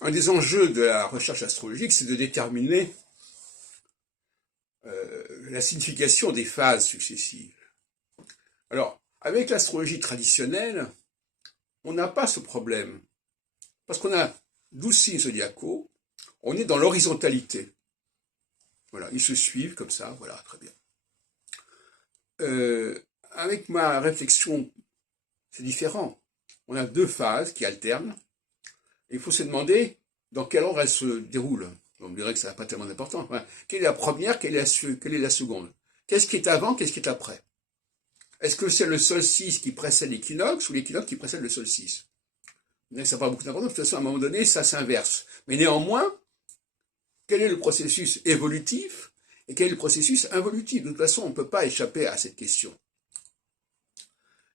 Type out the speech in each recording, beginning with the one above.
Un des enjeux de la recherche astrologique, c'est de déterminer la signification des phases successives. Alors, avec l'astrologie traditionnelle, on n'a pas ce problème, parce qu'on a 12 signes zodiacaux, on est dans l'horizontalité. Voilà, ils se suivent comme ça, voilà, très bien. Avec ma réflexion, c'est différent. On a deux phases qui alternent, et il faut se demander dans quel ordre elles se déroulent. On me dirait que ça n'a pas tellement d'importance. Voilà. Quelle est la première, quelle est la seconde? Qu'est-ce qui est avant, qu'est-ce qui est après? Est-ce que c'est le solstice qui précède l'équinoxe ou l'équinoxe qui précède le solstice? Ça n'a pas beaucoup d'importance, de toute façon, à un moment donné, ça s'inverse. Mais néanmoins, quel est le processus évolutif et quel est le processus involutif? De toute façon, on ne peut pas échapper à cette question.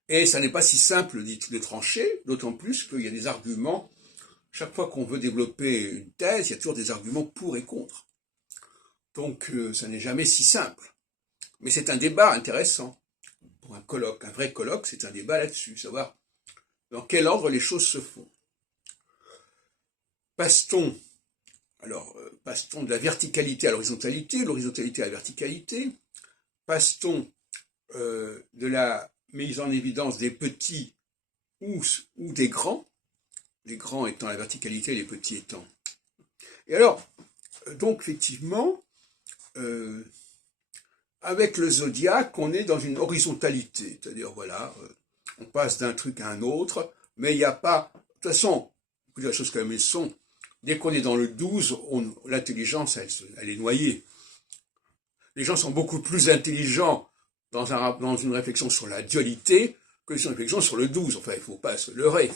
Et ça n'est pas si simple de trancher, d'autant plus qu'il y a des arguments. Chaque fois qu'on veut développer une thèse, il y a toujours des arguments pour et contre. Donc, ça n'est jamais si simple. Mais c'est un débat intéressant. Pour un colloque, un vrai colloque, c'est un débat là-dessus, savoir dans quel ordre les choses se font. Passe-t-on de la verticalité à l'horizontalité, l'horizontalité à la verticalité? Passe-t-on de la mise en évidence des petits ou des grands, les grands étant la verticalité, les petits étant. Et alors, donc effectivement, avec le zodiaque, on est dans une horizontalité, c'est-à-dire voilà, on passe d'un truc à un autre, mais il n'y a pas, de toute façon, la chose comme elles sont, dès qu'on est dans le 12, l'intelligence, elle est noyée. Les gens sont beaucoup plus intelligents dans une réflexion sur la dualité que sur une réflexion sur le 12. Enfin, il ne faut pas se leurrer.